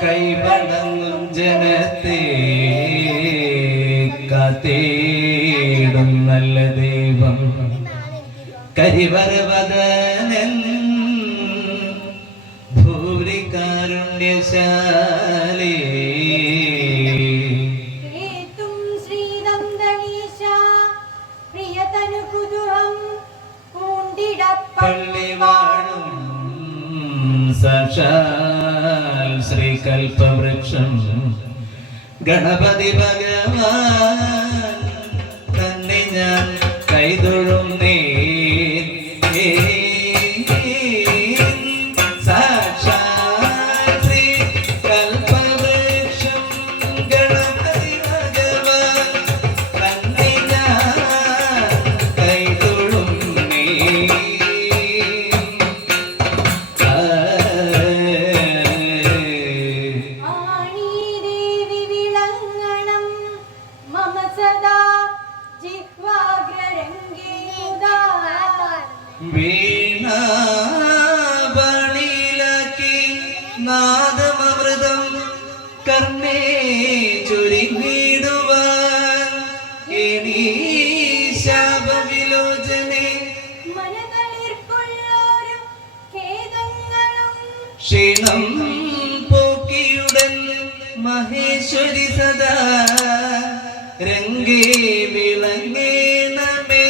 കൈവണങ്ങും ജനത്തെ കാത്തേടും നല്ല ദൈവം കരിവരവദനൻ ഭൂരികാരുണ്യശാലി പള്ളി വാഴും സാക്ഷാൽ ശ്രീകൽപവൃക്ഷം ഗണപതി ഭഗവാൻ തന്നെ ഞാൻ കൈതൊഴും നേ വീണാബണിലക്കി നാദമൃതം കർണേ ചൊരിഞ്ഞിടുവാൻ ഇനി ശാപവിലോചനെ ക്ഷീണം പോക്കിയുടൻ മഹേശ്വരി സദാ രംഗേ വിളങ്ങേണമേ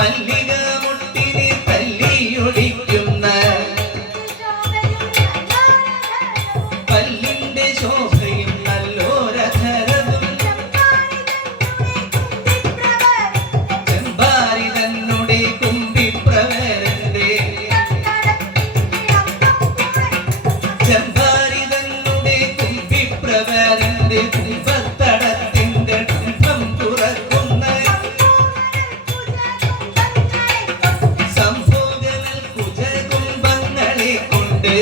മല്ലിക മുട്ടിനെ തല്ലിയൊടിക്കുന്ന പല്ലിന്റെ ശോഭയും നല്ലോരധരവും ചെമ്പാരി തന്നുടെ കുമ്പിപ്രവരന്റെ ചെമ്പാരി തന്നുടെ കുമ്പിപ്രവരന്റെ കുംഭത്തടത്തിന്റെ കുംഭം തുറക്കുന്ന സംഭോഗനൽ കുജകുംഭങ്ങളെ കൊണ്ട്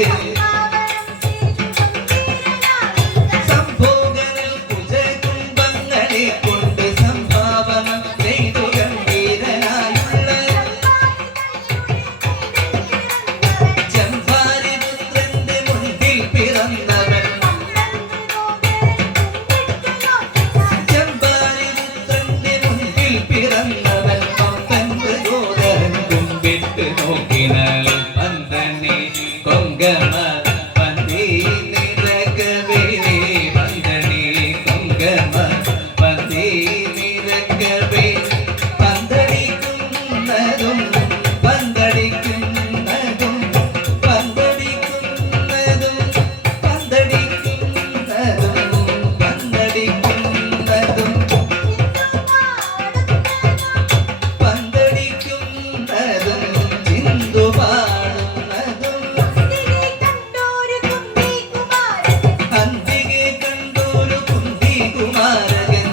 സംഭോഗനൽ കുജകുംഭങ്ങളെ കൊണ്ട് സംഭാവന ചെയ്തു ഗംഭീരനായുള്ള ചെമ്പാരിപുത്രന്റെ മുൻപിൽ പിറന്നവൻ ചെമ്പാരിപുത്രന്റെ മുൻപിൽ പിറന്നവൻ പമ്പൻപ് ഗോദരൻ കുമ്പിട്ട് നോക്കിനാൽ പന്തനെ കൊങ്കമ പന്തി നിരകവേ പന്തനെ കൊങ്കമ പന്തി നിരകവേ പന്തടിക്കുന്നതും പന്തടിക്കുന്നതും പന്തടിക്കുന്നതും പന്തടിക്കുന്നതും പന്തടിക്കുന്നതും പന്തടിക്കുന്നതും ചിന്തു പാടുന്നതും അന്തികെ കണ്ടോരു കുന്തി കുമാരകൻ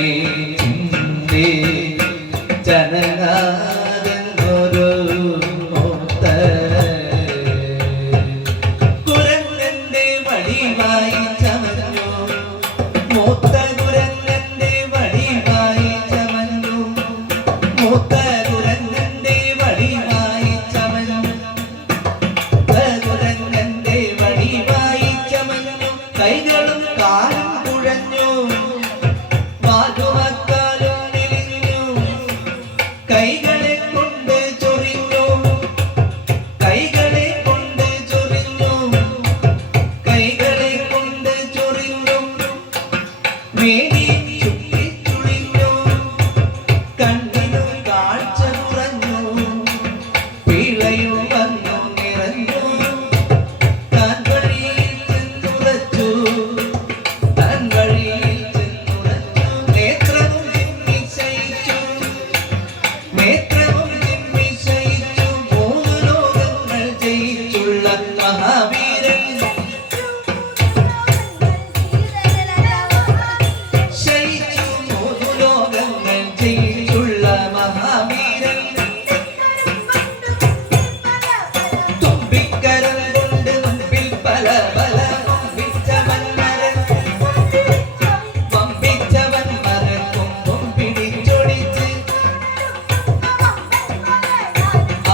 ചിന്തേ ജനനാദനൊരു മൂത്ത കുരങ്ങന്റെ വടിവായി ചമഞ്ഞു മൂത്ത കുരങ്ങന്റെ വടിവായി ചമഞ്ഞു മൂത്ത കുരങ്ങന്റെ വടിവായി ചമഞ്ഞു കുരങ്ങന്റെ വടിവായി ചമഞ്ഞു കൈകളും കാലും കുഴഞ്ഞു വാതുവക്കാലും മെലിഞ്ഞു കൈകളെ കൊണ്ട് ചൊറിഞ്ഞു കൈകളെ കൊണ്ട് ചൊറിഞ്ഞു കൈകളെ കൊണ്ട് ചൊറിഞ്ഞു മേനി ചുറ്റി ചുളിഞ്ഞു കണ്ണിനു കാഴ്ച കുറഞ്ഞു പിളയും വന്നു നിറഞ്ഞു താൻ വഴിയിൽ ചെന്നുറച്ചു താൻ വഴിയിൽ ചെന്നുറച്ചു നേത്രവും ചിമ്മിശയിച്ചു നേത്രവും ചിമ്മിശയിച്ചു മൂന്നു ലോകങ്ങൾ ജയിച്ചുള്ള മഹാവീരൻ ശയിച്ചു മൂന്നു ലോകങ്ങൾ ജയിച്ചുള്ള മഹാവീരൻ തുമ്പിക്കരം കൊണ്ട് മുമ്പിൽ പല പല വമ്പിച്ചവൻ മരക്കൊമ്പും പിടിച്ചൊടിച്ച്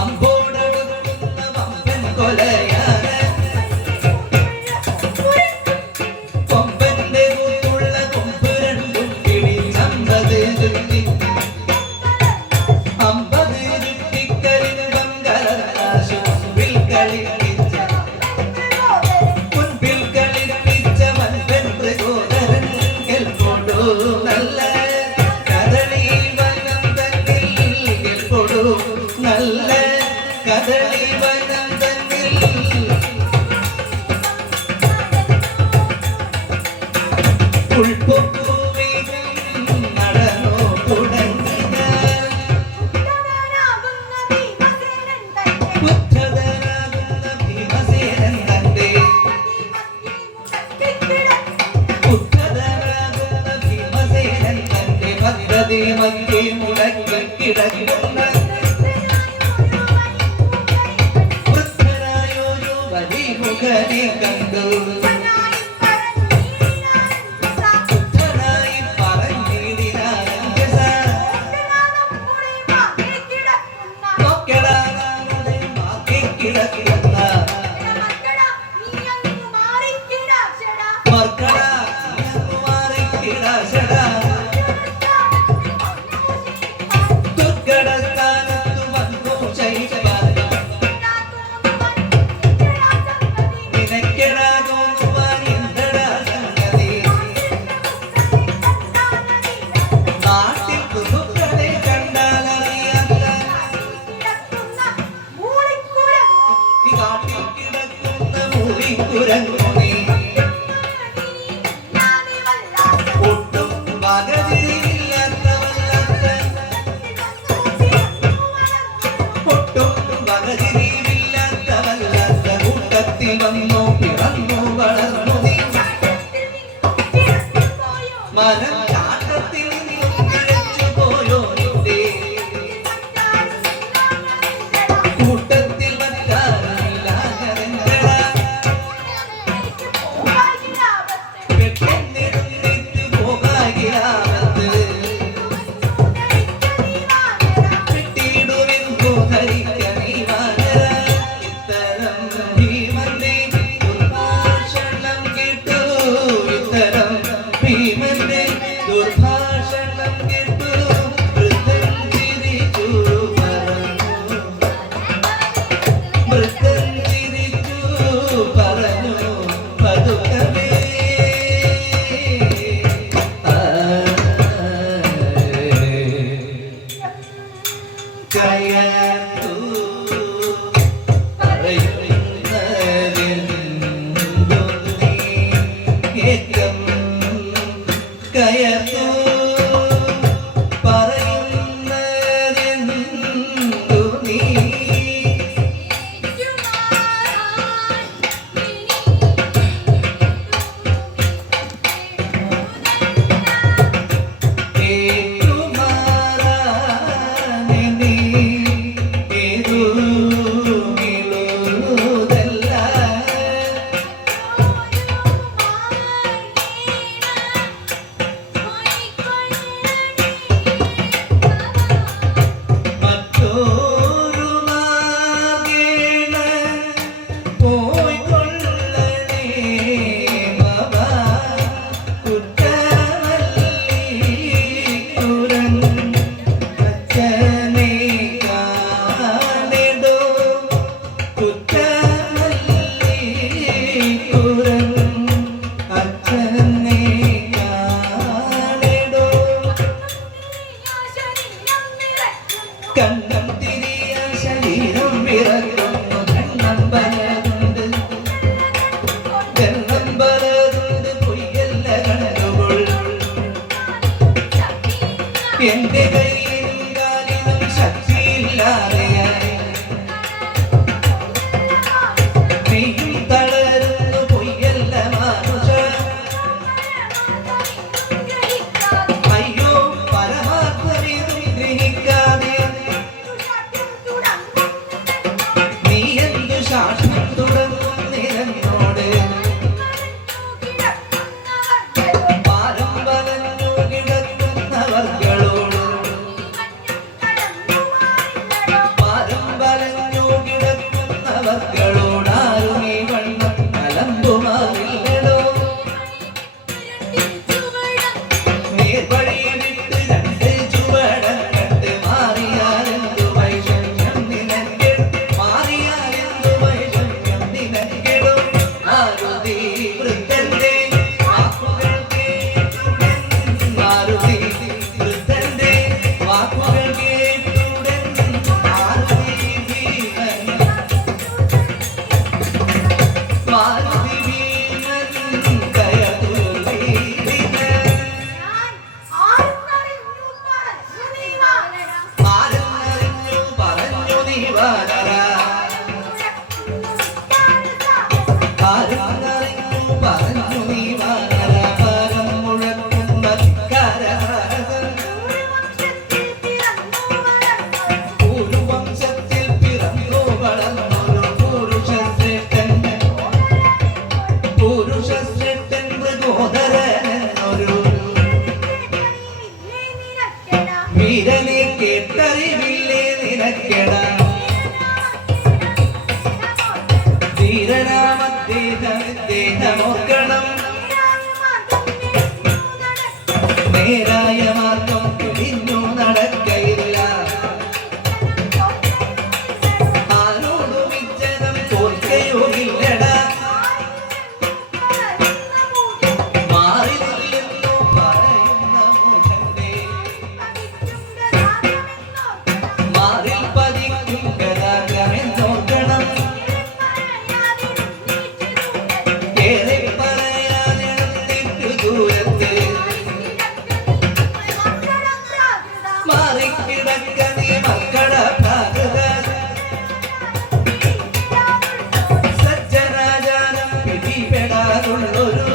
അമ്പോടടുക്കുന്ന വമ്പൻ കൊലയാണ് കൊമ്പന്റെ കൂത്തുള്ള കൊമ്പ് രണ്ടും പിടിച്ചമ്പത് ചുറ്റി 50 ചുറ്റിക്കരിമ്പം കലർന്നാശു മുൻപിൽ കളിപ്പിച്ച മുൻപിൽ കളിപ്പിച്ച വൻപൻ പ്രചോദരൻ കേൾക്കൊടു നല്ല കദളി വനം തന്നിൽ കേൾക്കൊടു നല്ല കദളി വനം തന്നിൽ ഉൾപ്പൊക്കുവേഗം നടന്നു തുടങ്ങിയാൽ ഉദ്ധതനാകുന്ന ഭീമസേനൻ തന്റെ ഉദ്ധതനാകുന്ന ഭീമസേനൻ തന്റെ പദ്ധതി മധ്യേ മുടങ്ങി കിടക്കുന്ന വൃദ്ധനായൊരു വലിമുഖനെ കണ്ടു ബുദ്ധനായി പറഞ്ഞിടിനാരംഗസ നോക്കടാതെ ബാക്കി കിടക്കുന്ന മർക്കട മാറിക്കിടാശടാ ദുർഘടസ്ഥാനത്തു വന്നു ശയിപ്പാൻ നിനക്കെടാകുവാൻ എന്തടാ സംഗതി നാട്ടിൽ കുതുക്കളെ കണ്ടാലറിയാത്ത ഈ കാട്ടിൽ കിടക്കുന്ന മൂളിക്കുരങ്ങുണി ഒട്ടും വകതിരിവില്ലാത്തവല്ലാത്ത ഒട്ടും വകതിരിവില്ലാത്തവല്ലാത്ത കൂട്ടത്തിൽ വന്നു പിറന്നു വളർന്നു നീ മരം കാട്ടത്തിൽ നിന്നും കിഴച്ചു പോയോ നിന്റെ കൂട്ടത്തിൽ വറ്റാറില്ലാഞ്ഞതെന്തടാ പെട്ടെന്നെഴുന്നേറ്റ് പോകാകിലാമത്ത് കിട്ടിയിടുമെന്നു ധരിക്ക നീ വാനര ഇത്തരം ഭീമന്റെ ദുർഭാഷണം കേട്ടു ഇത്തരം ഭീമന്റെ ദുർഭാഷണം കേട്ടു വൃദ്ധൻ ചിരിച്ചു പറഞ്ഞു വൃദ്ധൻ ചിരിച്ചു പറഞ്ഞു പതുക്കവേ കയർത്തു പറയുന്നതെന്തു നീ ഏകം കയർത്തു പറയുന്നതെന്തു നീ കണ്ണം തിരിയ ശരീരം വിറക്കുന്നു കണ്ണമ്പലതുണ്ട് കണ്ണമ്പലതുണ്ട് പൊയ്യല്ല കണ്ണുകൾ എന്റെ കയ്യിലും കാലിലും ശക്തിയില്ലാതെയായി നീയും തളരുന്നു പൊയ്യല്ല മാനുഷ അയ്യോ പരമാത്മവിധം ഗ്രഹിക്കാതെ നീ എന്തു ശാസ്ത്രം തുടങ്ങുന്നില്ലെന്നോട് പാരം വലഞ്ഞു കിടക്കുന്നവർകളോട് പാരം വലഞ്ഞു കിടക്കുന്നവർകളോട് ആരും ഈ വണ്ണം കലമ്പുമാറില്ലടോ നേർവഴി വിട്ട് രണ്ട് ചുവടം കണ്ട് മാറിയാലെന്തു വൈഷമ്യം നിനക്ക് മാറിയാലെന്തു വൈഷമ്യം നിനക്കെടോ മാരുതി വൃദ്ധന്റെ വാക്കുകൾ കേട്ടുടൻ മാരുതി വൃദ്ധന്റെ വാക്കുകൾ കേട്ടുടൻ മാരുതി ഭീമൻ മാരുതി ഭീമൻ കയതുർവീതിന് ആരെന്നറിഞ്ഞു പറഞ്ഞു നീ വാനര ആരെന്നറിഞ്ഞു പറഞ്ഞു നീ വാനര പരം മുഴക്കുന്ന ധിക്കാരഹാരസൻ ഒരു വംശത്തിൽ പിറന്നു വളർന്നൊരു പുരുഷശ്രേഷ്ഠൻ മൃഗോദരനെന്നൊരു വീരനെ കേട്ടറിവില്ലേ നിനക്കെടാ ധീരനാമദ്ദേഹമോർക്കണം നേരായ മാർഗം പിടിഞ്ഞു നടക്കയില്ല ആരോടും വിജനം തോൽക്കയുമില്ലടാ മാറി നില്ലെന്നു പറയുന്ന മൂഢന്റെ മാറിൽ പതിക്കും ഗതാഗതമെന്നോർക്കണം ഏറെ പറയാനെടുത്തിട്ടു ദൂരത്ത് മാറിക്കിടക്ക നീ മക്കള പ്രാകൃത സജ്ജനാചാരം പിടിപെടാതുള്ളൊരു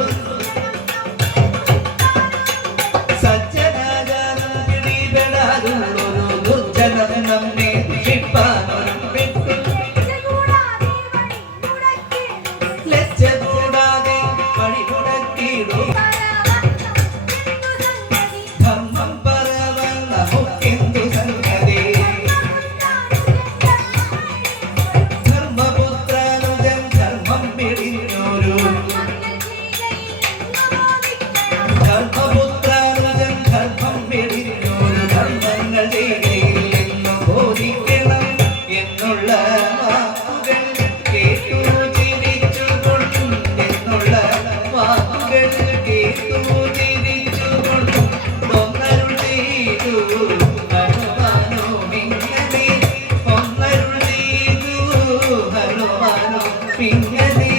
സജ്ജനാചാരം പിടിപെടാതുള്ളൊരു ദുർജനം നമ്മെ ദുഷിപ്പാനൊരു പെട്ടു ലജ്ജ കൂടാതെ വഴി മുടക്കിയിടും ധർമ്മം പറവൻ നമുക്കെന്തു സംഗതി ധർമ്മപുത്രനുജൻ ധർമ്മം പിടിഞ്ഞൊരു ധർമ്മപുത്രനുജൻ ധർമ്മം പിടിഞ്ഞൊരു ധർമ്മങ്ങൾ ചെയ്യയില്ലെന്നു ബോധിക്കണം എന്നുള്ള വാക്കുകൾ കേട്ടു ചിരിച്ചുകൊണ്ടും എന്നുള്ള വാക്കുകൾ കേട്ടു ചിരിച്ചുകൊണ്ടും ഒന്നരുൾ ചെയ്തു ഹനുമാനോ ഇങ്ങനെ ഒന്നരുൾ ചെയ്തു ഹനുമാനോ ഇങ്ങനെ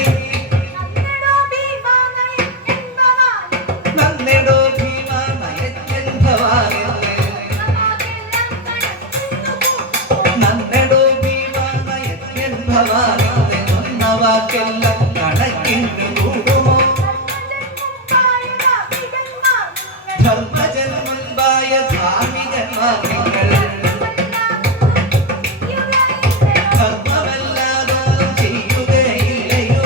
നന്നെടോ ഭീമാ നയജ്ഞൻ ഭവാനെന്ന് നന്നെടോ ഭീമാ നയജ്ഞൻ ഭവാനെന്ന് ഒന്ന വാക്കെല്ലാം കണക്കിന് കൂടുമോ ധർമ്മജന്മൻപായ ധാർമ്മികന്മാർ നിങ്ങൾ ധർമ്മമല്ലാതൊന്നും ചെയ്യുകയില്ലയോ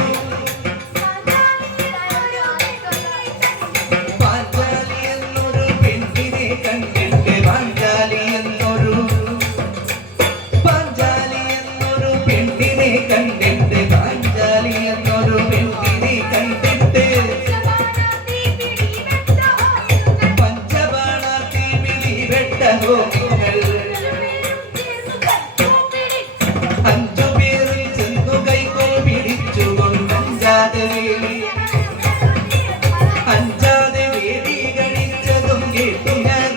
പാഞ്ചാലി എന്നൊരു പെണ്ണിനെ കണ്ടിട്ട് പാഞ്ചാലി എന്നൊരു പെണ്ണിനെ കണ്ടിട്ട് പാഞ്ചാലി എന്നൊരു പെണ്ണിനെ കണ്ടിട്ട് പഞ്ചബാണാത്തി പിടിപെട്ടഹോ നിങ്ങൾ അഞ്ചുപേരിൽ ചെന്നു കൈകോൾ പിടിച്ചുകൊണ്ട് അഞ്ചാതെ വേടി കഴിച്ചതും കേട്ടു ഞാൻ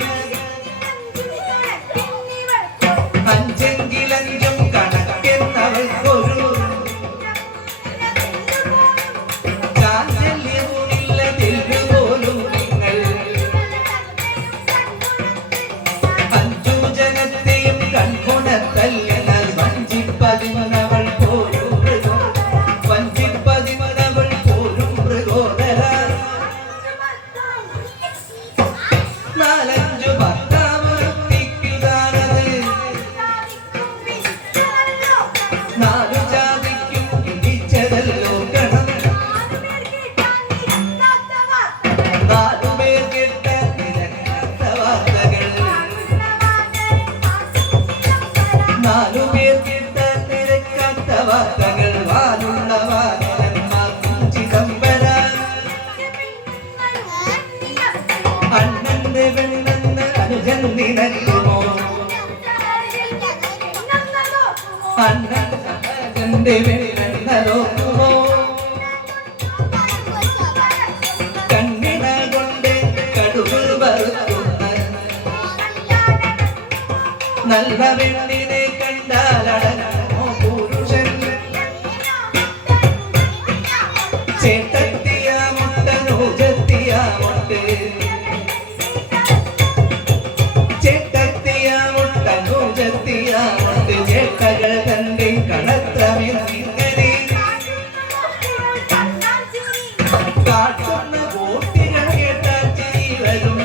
വെക്കുമോ അന്നന്റെ വെള്ളം നോക്കുമോ കണ്ണിന കൊണ്ട് കടുക് വറുക്കുന്ന നല്ല വെണ്ണിനെ കണ്ടാലടങ്ങുമോ പുരുഷൻ ചേട്ടത്തിയ മുട്ട നൂജത്തിയ മുട്ട് ചേട്ടത്തിയ മുട്ട നൂജത്തിയ മുട്ട് ചേട്ടകൾ തന്റെ കണത്തമിങ്ങനെ കാട്ടുന്ന ബോട്ടികൾ കേട്ടാൽ ചിരി വരും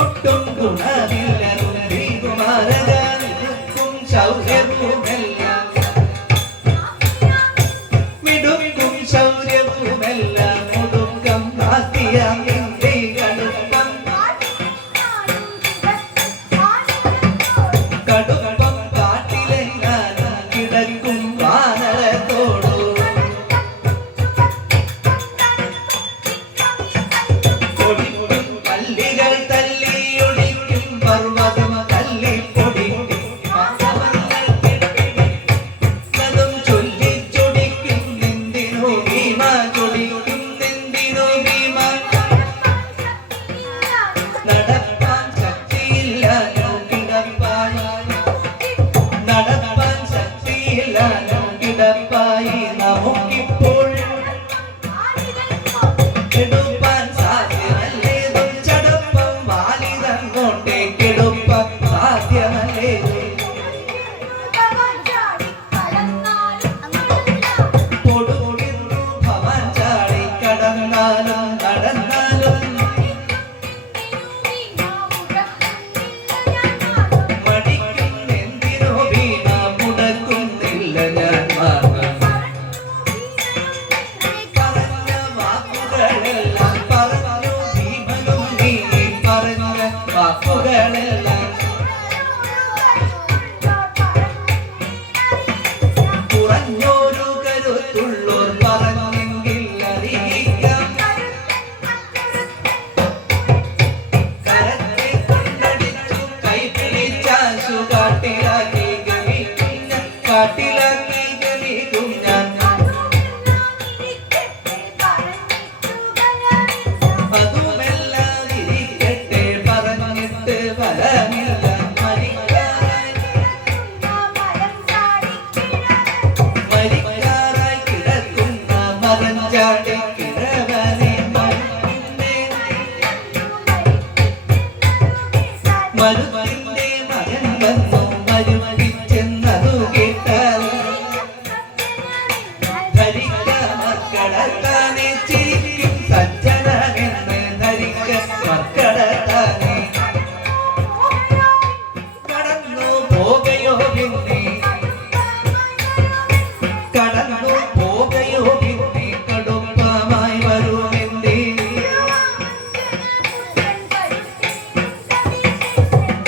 ഒട്ടും ഗുണമില്ലതും കുമാരകാർക്കും ശൗര്യവുമെല്ലാം മിടുക്കും ശൗര്യവുമെല്ലാം മുടുക്കം നാസ്തിയാം എന്റെ കടുപ്പം കടുപ്പം കാട്ടിലെങ്ങാനും കിടക്കും വാനരത്തോടു പൊടിക്കും പല്ലികൾ തല്ലിയൊടിക്കും പർവ്വതം തല്ലിപ്പൊടിക്കും അതും ചൊല്ലിച്ചൊടിക്കും നിന്തിനോ ഭീമ ചൊടിക്കും നിന്തിനോ ഭീമ നടപ്പാൻ ശക്തിയില്ല കിടപ്പായി നടപ്പാൻ ശക്തിയില്ല കിടപ്പായി നമുക്കിപ്പോൾ കെടുപ്പാൻ സാധ്യമല്ലേതും ചടപ്പം വാലിതങ്ങോട്ടേ കെടുപ്പാൻ സാധ്യമല്ലേതും കൊടുകൊടിന്നു ഭവൻ ചാടി കടന്നാലും നടന്നാലും മടിക്കും എന്തിനോ വീണ മുടക്കുന്നില്ല ഞാൻ മാർഗം പറഞ്ഞ വാക്കുകളെല്ലാം പറഞ്ഞു ഭീമനും നീ പറഞ്ഞ വാക്കുകളെല്ലാം കുറഞ്ഞൊരു കരുത്തുള്ളോർ പറഞ്ഞെങ്കിൽ അറിയിക്കാം കരത്തെ കൊണ്ടടിച്ചു കൈ പിടിച്ചാശു കാട്ടിലാക്കി ഗമിക്കും ഞാൻ കാട്ടിലാക്കി ഗമിക്കും ഞാൻ അതുമെല്ലാം ഇരിക്കട്ടെ പറഞ്ഞിട്ട് ഫലമില്ല മരിക്കാറായി കിടക്കുന്ന മരം ചാടി കിഴവനെ മരുമന്റെ മകൻ വന്നു മരുമരിച്ചെന്നതു കേട്ടാൽ ധരിക്ക മക്കളത്താനെ ചിരിക്കും സജ്ജനമെന്ന് ധരിക്ക മക്കളത്താനെ കടന്നു പോകയോ പിന്നെ കടന്നു പോകയോ പിന്നെ കടുപ്പമായി വരുമെന്തേ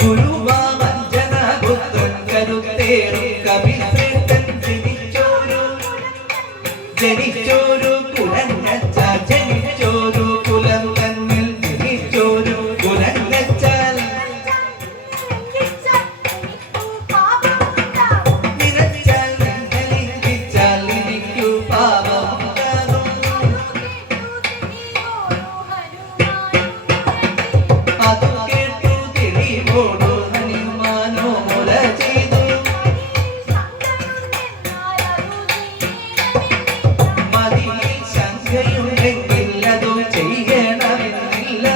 ഗുരുവാമഞ്ജന പുത്രൻ കരുത്തേറും കവിശ്രേഷ്ഠൻ ജനിച്ചോരു കുലങ്ങച്ച ജനിച്ചോരു കുലം തന്നിൽ ജനിച്ചോരു കുലങ്ങച്ചാൽ നിരച്ചാൽ നിന്നലിച്ചാൽ എനിക്കു പാപമുണ്ടാകും അതു കേട്ടു തെളിവോടു ഹനുമാനോ മുല ചെയ്തു മതിയിൽ ശങ്കയുണ്ടെങ്കിൽ അതു ചെയ്യണമെന്നില്ല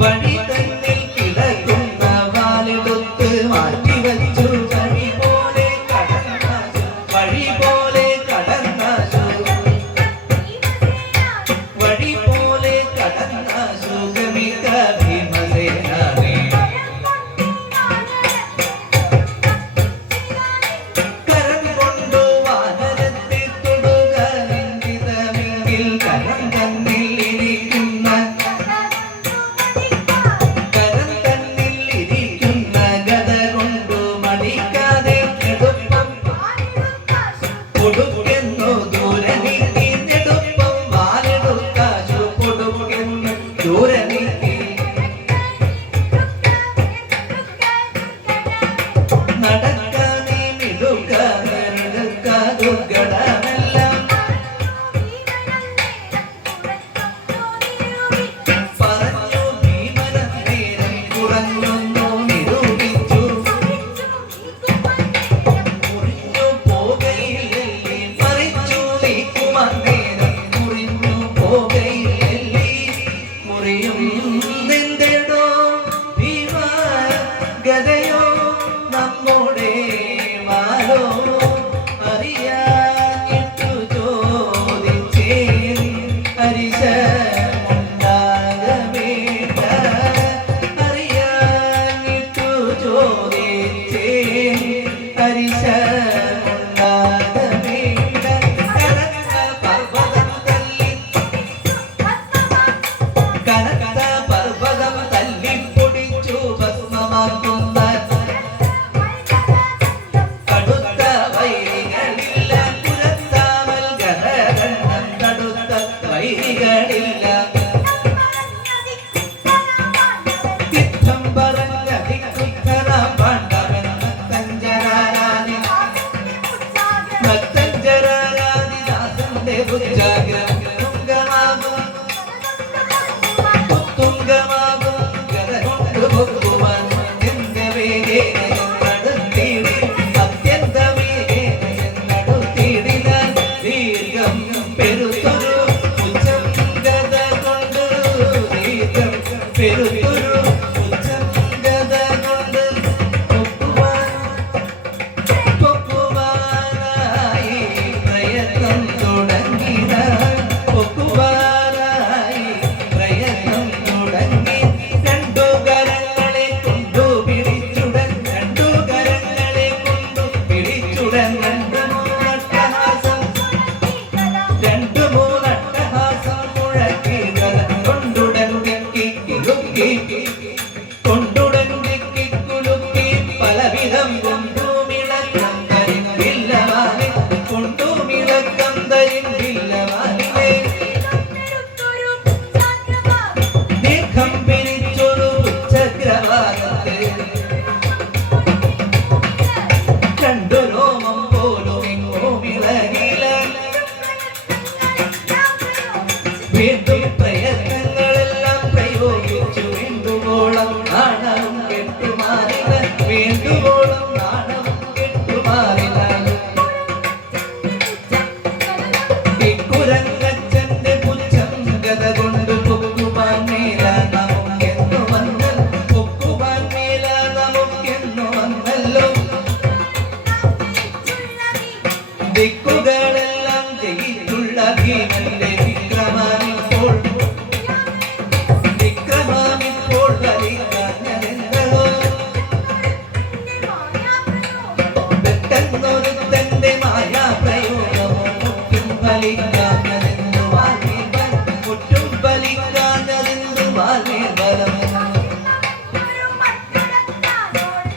വഴി തന്നിൽ കിടക്കുന്ന വാലെടുത്ത് മാറ്റിവച്ചു വഴി പോലെ കടന്നാശു വഴി പോലെ കടന്നാശു വഴി പോലെ കടന്നാശു ഗമിക ഭീമസേനാനേ കരം കൊണ്ടു വാനരത്തെ തൊടുക നിന്ദിതമെങ്കിൽ കരം തന്നിൽ ഇരിക്കുന്ന ഗത കൊണ്ടു മടിക്കാതെ നെടുപ്പം കൊടുക്കുന്നു ദൂരെ നീക്കി നെടുപ്പം കനത്ത പർവ്വതം തല്ലിപ്പൊടിച്ചു ഭസ്മമാക്കുന്ന കടുത്ത വൈരികളില്ല പുരത്താമൽ ഗതകണ്ഠം കടുത്ത വൈരികളില്ല യുദ്ധം പറഞ്ഞ ധിക്കുത്തര പാണ്ഡവൻ ഭക്തഞ്ചരാരാധി ഭക്തഞ്ചരാരാധിദാസന്റെ ബുദ്ധാഗ്രം തുംഗമാകും തുംഗമാകും ഗത കൊണ്ട് പൊക്കുവാൻ അത്യന്ത വേഗേന എന്നടുത്തിടി അത്യന്ത വേഗേന എന്നടുത്തിടിനാൽ ദീർഘം പെരുത്തൊരു ഉച്ചം ഗത കൊണ്ട് ദീർഘം പെരുത്തൊരു ഉച്ചം ഗത കൊണ്ട് പൊക്കുവാനായി പ്രയത്നം തുടങ്ങിയ പൊക്കുവാനായി പ്രയത്നം തുടങ്ങി രണ്ടു കരങ്ങളെ കൊണ്ടു പിടിച്ചുടൻ രണ്ടു കരങ്ങളെ കൊണ്ടു പിടിച്ചുടൻ രണ്ടു മൂന്നട്ടഹാസം മുഴക്കി കഥ കൊണ്ടുടൻ കിക്കി കുലുക്കി കൊണ്ടുടൻ കിക്കി കുലുക്കി പലവിധം കൊണ്ടുമിളക്കം തരിന്നില്ലവാനെ കൊണ്ടുമിളക്കം തരിന്നില്ലവാനെ ദീർഘം പിരിച്ചൊരു ഉച്ചഗ്രവാകത്ത് രണ്ടു രോമം പോലും എങ്ങോമിളകില വീണ്ടും പ്രയത്നങ്ങളെല്ലാം പ്രയോഗിച്ചു വേണ്ടുവോളം നാണവും കെട്ടുമാറില്ല വേണ്ടുവോളം നാണവും കെട്ടുമാറില്ല ഇക്കുരങ്ങച്ചന്റെ പുച്ഛം ഗത കൊണ്ട് പൊക്കുവാൻ മേല നമുക്കെന്നു വന്നൽ പൊക്കുവാൻ മേല നമുക്കെന്നു വന്നല്ലോ ദിക്കുകളെല്ലാം ജയിച്ചുള്ള ഭീമന്റെ വിക്രമാനിപ്പോൾ വലിക്കാഞ്ഞതെന്തോ പെട്ടെന്നൊരുത്തന്റെ മായാപ്രയോഗമോ മുറ്റും വലിക്കാഞ്ഞതെന്തു വാൽമീർ മുറ്റും വലിക്കാഞ്ഞതെന്തു വാൽമീർ ബലം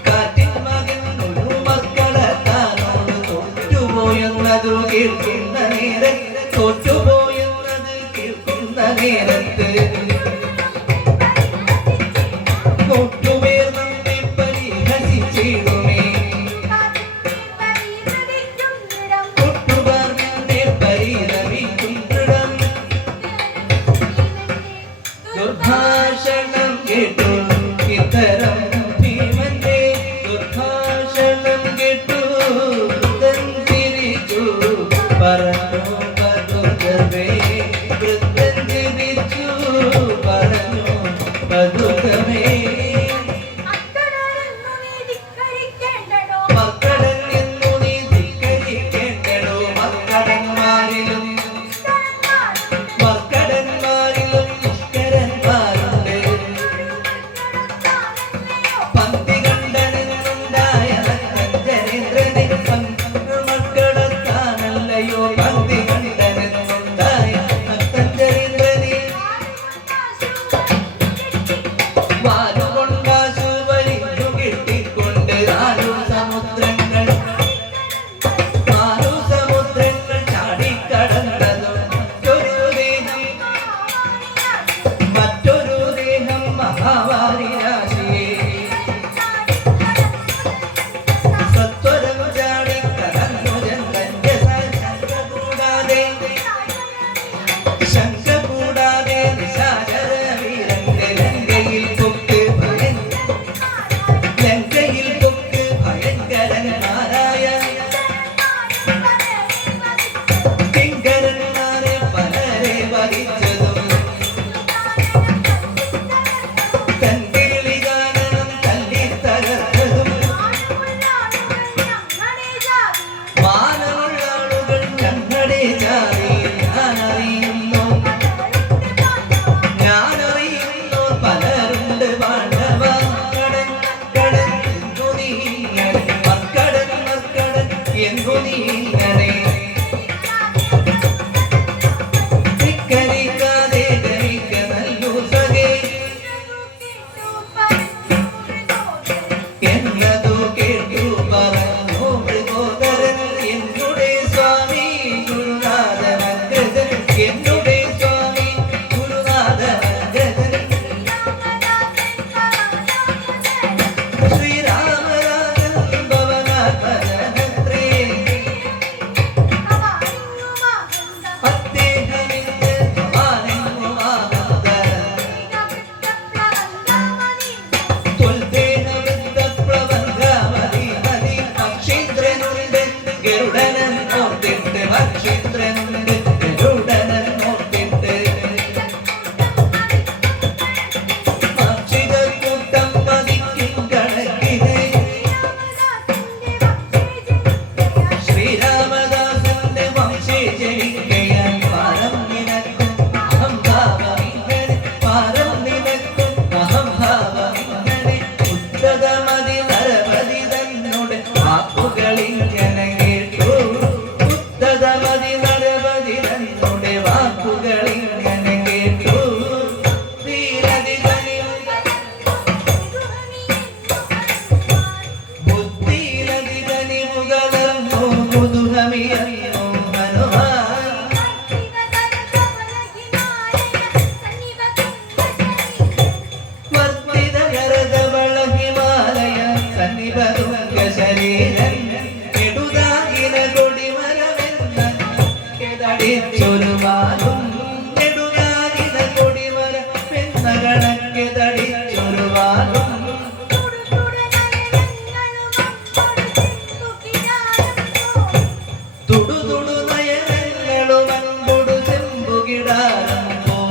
കാറ്റിൻ മകൻ ഒരു മക്കളത്താനോട് തോറ്റുപോയെന്നതു കേൾക്കുന്ന നേരത്ത് തോറ്റുപോയെന്നത് കേൾക്കുന്ന നേരത്ത് കൂട്ടുപേർ നമ്മെ പരിഹസിച്ചിടുമേ കൂട്ടുകാർ നമ്മെ പരിരമിക്കും ദൃഢം ദുർഭാഷണം കേട്ടു ഇത്തരം ഭീമന്റെ ദുർഭാഷണം കേട്ടു വൃദ്ധൻ തിരിച്ചു പറഞ്ഞു പതുകവേ വൃദ്ധൻ തിരിച്ചു പറഞ്ഞു പതുകവേ മക്കളൻ എന്നു നീ ധിക്കരിക്കേണ്ടടോ മക്കളന്മാരിലും നിഷ്കരന്മാരുണ്ട് പന്തി കണ്ടനെന്നുണ്ടായ ഭക്തഞ്ചരേന്ദ്രനെ മക്കളത്താനല്ലയോ പന്തി കണ്ടനെന്നുണ്ടായ ഭക്തഞ്ചരേന്ദ്രനെ വാലുകൊണ്ടാശു വലിഞ്ഞു കെട്ടിക്കൊണ്ട് നാലു സമുദ്രങ്ങൾ ചാടിക്കടന്നതും മറ്റൊരു ദേഹം മഹാവാരി രാശിയെ സത്വരം ചാടിക്കടന്നു ജന്മന്റെ ശങ്ക കൂടാതെ നിശാചര വീരന്റെ ലങ്കയിൽ കൊക്ക് ഭയങ്കരന്മാരായ കിങ്കരന്മാരെ പലരെ വഹിച്ചതും തൻകിളി ഗാനം തല്ലി തകർത്തതും മാനമുള്ള ആളുകൾ ഞങ്ങളുടെ ജാതിയിൽ ഞാൻ അറിയുന്നു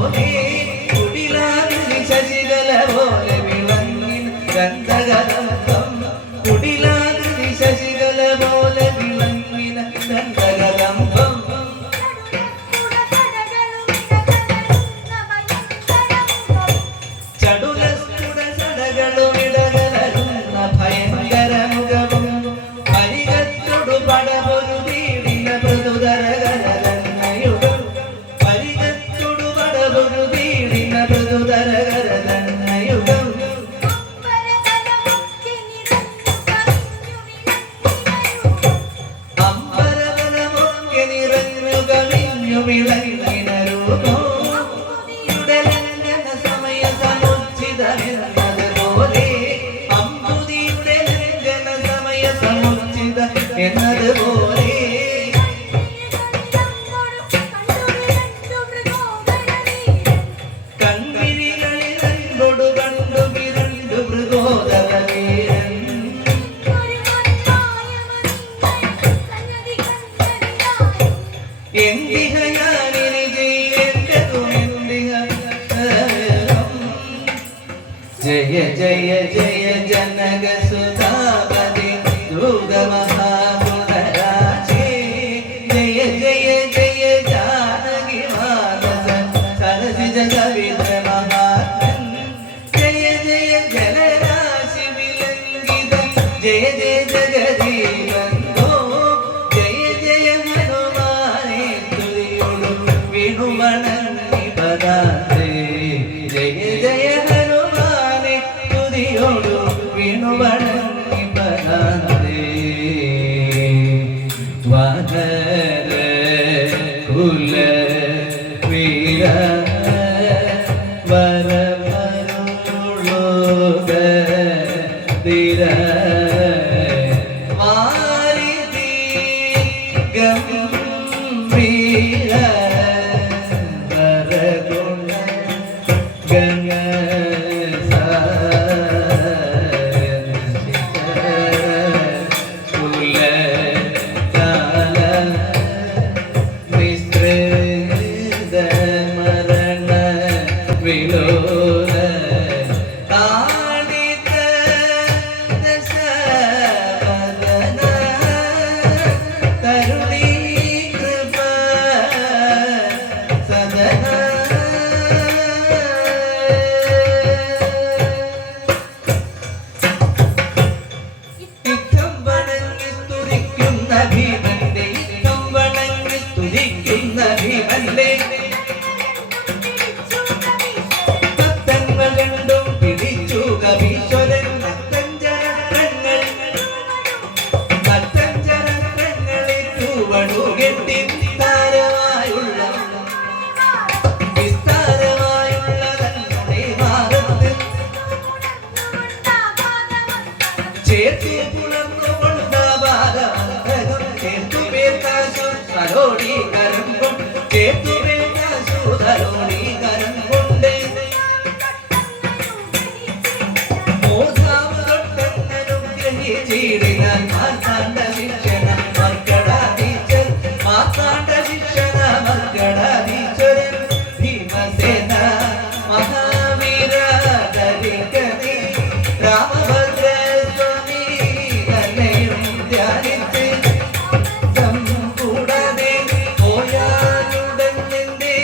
പോലെ കുടിലാകൃതി ശശികല പോലെ വിളങ്ങിൻ ഗന്ധകദന്തം കുടിലാകൃതി ശശികല പോലെ വിളങ്ങിന ഗന്ധകദന്തം ചടുലസ്ഫുട സടകളുമിടകലരുന്ന ഭയങ്കര മുഖവും പരികത്തൊടു പടപൊരു വീടിന മൃദുതരകരതന്നയുടും പരികത്തൊടു പടപൊരു വീടിന മൃദുതരകരതന്നയുടും അമ്പരവനമൊക്കെ നിറഞ്ഞു കവിഞ്ഞു വിളങ്ങിന രൂപം സമയ സമുച്ചിതമെന്നതുപോലെ അമ്പുതിയുടെ ലംഘന സമയ സമുച്ചിത എന്നതുപോലെ കൺവിഴികളിൽ അൻപൊടു കണ്ടു വിരണ്ടു മൃഗോദര വീരൻ എന്തിഹ ഞാനിനി ചെയ്യേണ്ടതുമെന്തിഹ ജയ ജയ ജയ ജനക സുധാപതി ദൂത മഹാഗുണരാജേ ജയ ജയ ജയ ജാനകി മാനസ സരസിജ കവിത്ര മഹാത്മൻ ജയ ജയ ജലരാശി വിലംഘിത ജയ ജയ ജഗദീപന്തോ ജയ ജയ ഹനുമാനേ തുതിയൊടു വിണുമണി പദാന്തേ ജയ ജയ ഹനുമാനേ തുതിയൊടു വിണുമണി പദാന്തേ വാനര കുല വീര വരവരുളോക ധീര വാരിധി ഗംഭീര വരഗുണ ഗംഗ കുല കാല മിശ്രിത മരണ വിലോല താടിത ദശവദന കരുണീ കൃപ സദന ഇത്തം വണങ്ങി സ്തുതിക്കുന്ന ഭീമന്റെ ഇത്തം വണങ്ങി സ്തുതിക്കുന്ന ഭീമന്റെ തത്തങ്ങൾ രണ്ടും പിടിച്ചു കവീശ്വരൻ നത്തഞ്ചരങ്ങളിൽ ചുവടുകെട്ടി വിസ്താരമായുള്ള തങ്ങളുടെ ഭാഗത്ത് ചേർത്തു പുലർന്നുകൊണ്ട ബാലമന്തകം ചേർത്തു പേർക്കാശു തലോടീകരം കൊണ്ട് ചേർത്തു പേർക്കാശു തലോടീകരം കൊണ്ട് മോധാവ് തൊട്ടങ്ങനും ഗ്രഹിച്ചിടിനാൽ മാർത്താണ്ഡ ശിക്ഷണ മർക്കടാധീശ്വരൻ മാർത്താണ്ഡ ശിക്ഷണ മർക്കടാധീശ്വരൻ ഭീമസേന മഹാവീര ധരിക്കണി രാമഭദ്ര സ്വാമി തന്നെയും ധ്യാനിച്ച് കൂടാതെ പോയാലുടൻ നിന്റെ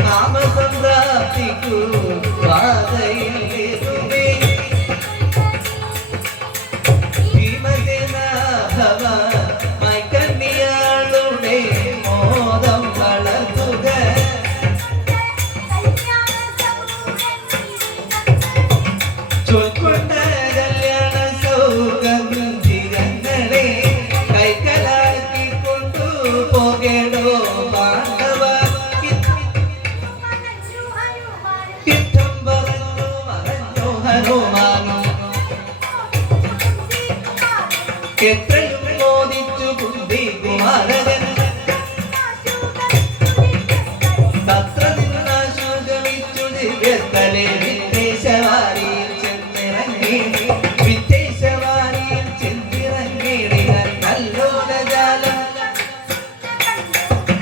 നാമസംപ്രാപ്തിക്കു പാതയിൽ ഭീമസേന ഭവ മൈക്കണ്ണിയാളുടെ മോദം വളർത്തുക ചൊൽക്കൊണ്ട കല്യാണ സൗഗന്ധികങ്ങളെ കൈക്കലാക്കിക്കൊണ്ടു പോകേടോ പാണ്ഡവ യുദ്ധം പറഞ്ഞു മറഞ്ഞു ഹനുമാനും എത്രയും മോദിച്ചു കുന്തി കുമാരകൻ തത്ര നിന്നാശു ഗമിച്ചു ദിവ്യത്തലെ വിദ്ദേശവാരിയിൽ ചെന്നിറങ്ങി വിദ്ദേശവാരിയിൽ ചെന്നിറങ്ങിയിടിനാൽ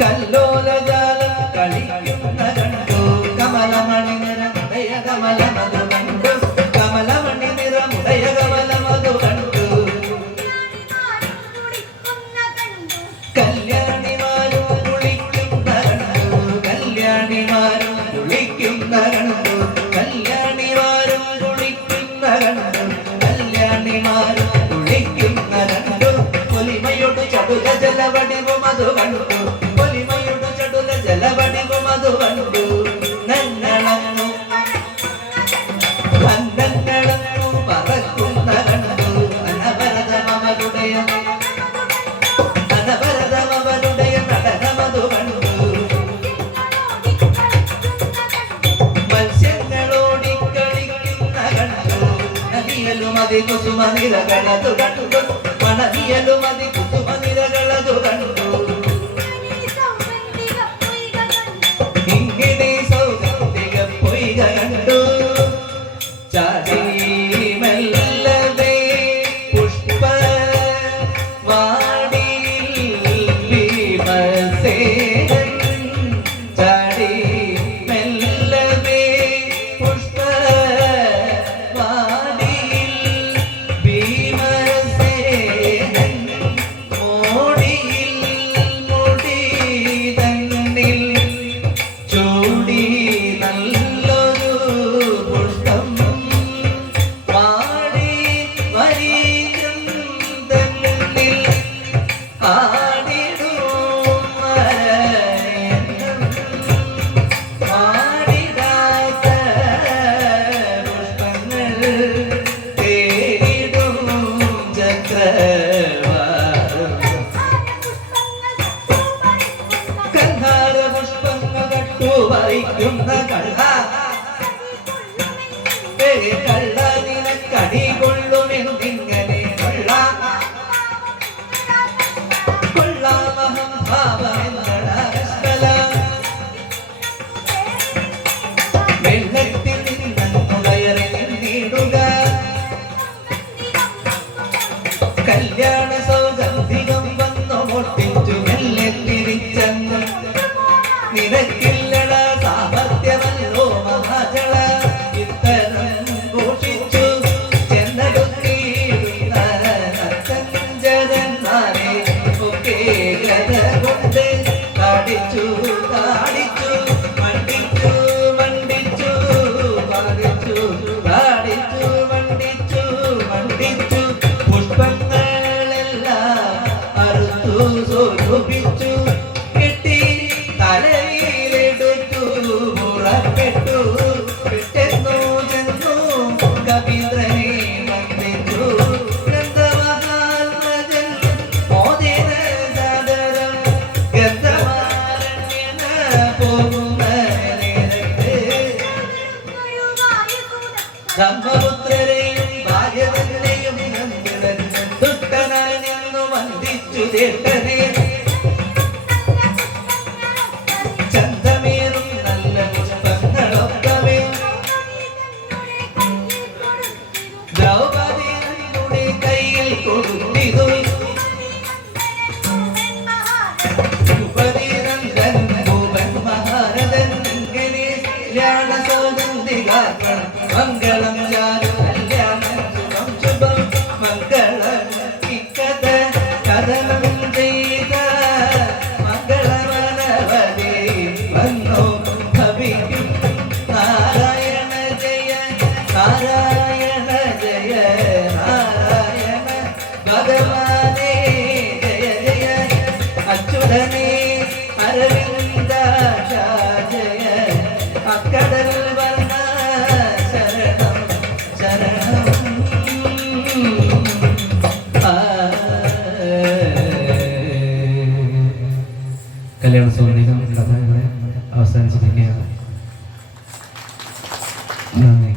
കല്ലോലജാലം കളിക്കുന്ന കണ്ടു കമല കമലമതു കണ്ടു കമലമണി നിറമുടയ കമലമതു കണ്ടു കല്യാണിമാരും കുളിക്കുന്ന കണ്ടു കല്യാണിമാരും കുളിക്കുന്ന കണ്ടു കല്യാണിമാരും കുളിക്കുന്ന കണ്ടു കല്യാണിമാരും കുളിക്കുന്ന കണ്ടു പൊലിമയോട് ചടുല ജലവടിവും അത് കണ്ടു പൊലിമയോട് ചടുല ജലവടിവും അത് കണ്ടു നന്നളന്നു നന്നളന്നു പറക്കുന്ന കണ്ടു അനവരതമവരുടെ നടനമതു കണ്ടു മത്സ്യങ്ങളോടി കളിക്കുന്ന കണ്ടു നദിയലും അതി കുസുമ നിരകളതു കണ്ടു മണവിയലും അതി കുസുമ നിരകളതു കണ്ടു ഇങ്ങനെ സൗഗന്ധിക പൊയ്ക കണ്ടു ചാടി മെല്ലവേ പുഷ്പ കള്ള നിനക്കടി കൊള്ളുമെന്നിങ്ങനെ കൊള്ളാമഹം ഭാവമെന്നട വെള്ളത്തിൽ നിന്നുയറി നിന്നിടുക കല്യാണ സൗഗന്ധികം വന്നു മുട്ടിച്ചു മെല്ലെ തിരിച്ചങ്ങ് നിനക്കില്ലട സാമർത്ഥ്യമല്ലോ മഹാജള ഇത്തരം ഘോഷിച്ചു ചെന്നടുത്തിടുന്ന നർത്തഞ്ചരന്മാരെ ഒക്കെ ഗത കൊണ്ട് കാടിച്ചു കാടിച്ചു മണ്ടിച്ചു മണ്ടിച്ചു കാടിച്ചു കാടിച്ചു മണ്ടിച്ചു മണ്ടിച്ചു പുഷ്പങ്ങളെല്ലാം അറുത്തു സ്വരൂപിച്ചു കെട്ടി തലയിലെടുത്തു മുറപ്പെട്ടു പെട്ടെന്നു ചെന്നു കവീന്ദ്രനെ വന്ദിച്ചു ഗന്ധമഹാത്മജൻ മോദിന സാദരം ഗന്ധമാരണ്യന പോകുന്ന നേരത്ത് ബ്രഹ്മപുത്രരെയും ഭാര്യതന്നെയും ദുഷ്ടനായി നിന്നു വന്ദിച്ചു ദേട്ടനെ ചന്തമേറും നല്ല പുഷ്പങ്ങളൊക്കവേ ദ്രൗപദി നമ്മുടെ കയ്യിൽ കൊടുത്തിതു ഉപതിനന്ദൻ ഭൂപൻ മഹാരഥൻ ഇങ്ങനെ കല്യാണ സൗഗന്ധികാർപ്പണം മംഗളം ചാരു കല്യാണം ശുഭം ശുഭം മംഗളം ഇക്കഥ കഥനം ചെയ്ത മംഗളമനവധി വന്നു ഭവിക്കും നാരായണ ജയ നാരായണ ജയ നാരായണ ഭഗവാനേ ജയ ജയ അച്യുതനേ അരവിന്ദാക്ഷ ജയ അക്കടൽ വർണ്ണ ശരണം ശരണം കല്യാണ സൗന്ദര്യം കഥ അവസാനിച്ചിരിക്കുകയാണ്. നന്ദി.